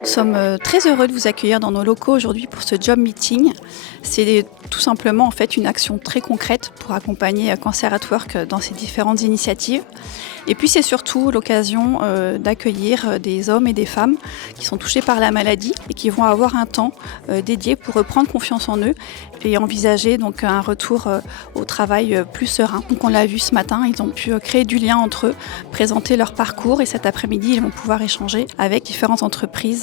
Nous sommes très heureux de vous accueillir dans nos locaux aujourd'hui pour ce job meeting. C'est tout simplement en fait une action très concrète pour accompagner Cancer at Work dans ses différentes initiatives. Et puis c'est surtout l'occasion d'accueillir des hommes et des femmes qui sont touchés par la maladie et qui vont avoir un temps dédié pour reprendre confiance en eux et envisager donc un retour au travail plus serein. Donc on l'a vu ce matin, ils ont pu créer du lien entre eux, présenter leur parcours et cet après-midi ils vont pouvoir échanger avec différentes entreprises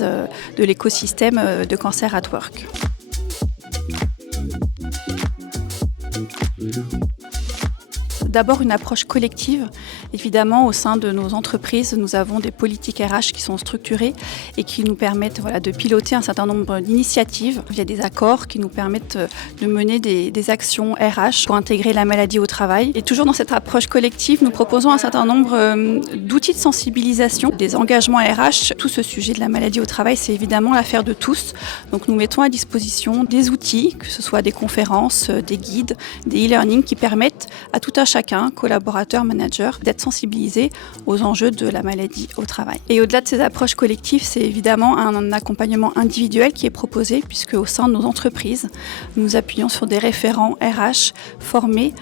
de l'écosystème de Cancer at Work. D'abord une approche collective. Évidemment, au sein de nos entreprises, nous avons des politiques RH qui sont structurées et qui nous permettent de piloter un certain nombre d'initiatives. Il y a des accords qui nous permettent de mener des actions RH pour intégrer la maladie au travail. Et toujours dans cette approche collective, nous proposons un certain nombre d'outils de sensibilisation, des engagements RH. Tout ce sujet de la maladie au travail, c'est évidemment l'affaire de tous. Donc nous mettons à disposition des outils, que ce soit des conférences, des guides, des e-learning qui permettent à tout un chacun, collaborateur, manager, d'être sensibilisé aux enjeux de la maladie au travail. Et au-delà de ces approches collectives, c'est évidemment un accompagnement individuel qui est proposé, puisque au sein de nos entreprises, nous appuyons sur des référents RH formés,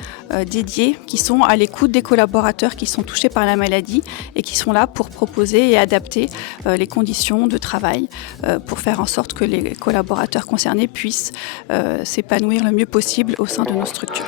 dédiés, qui sont à l'écoute des collaborateurs qui sont touchés par la maladie et qui sont là pour proposer et adapter les conditions de travail pour faire en sorte que les collaborateurs concernés puissent s'épanouir le mieux possible au sein de nos structures.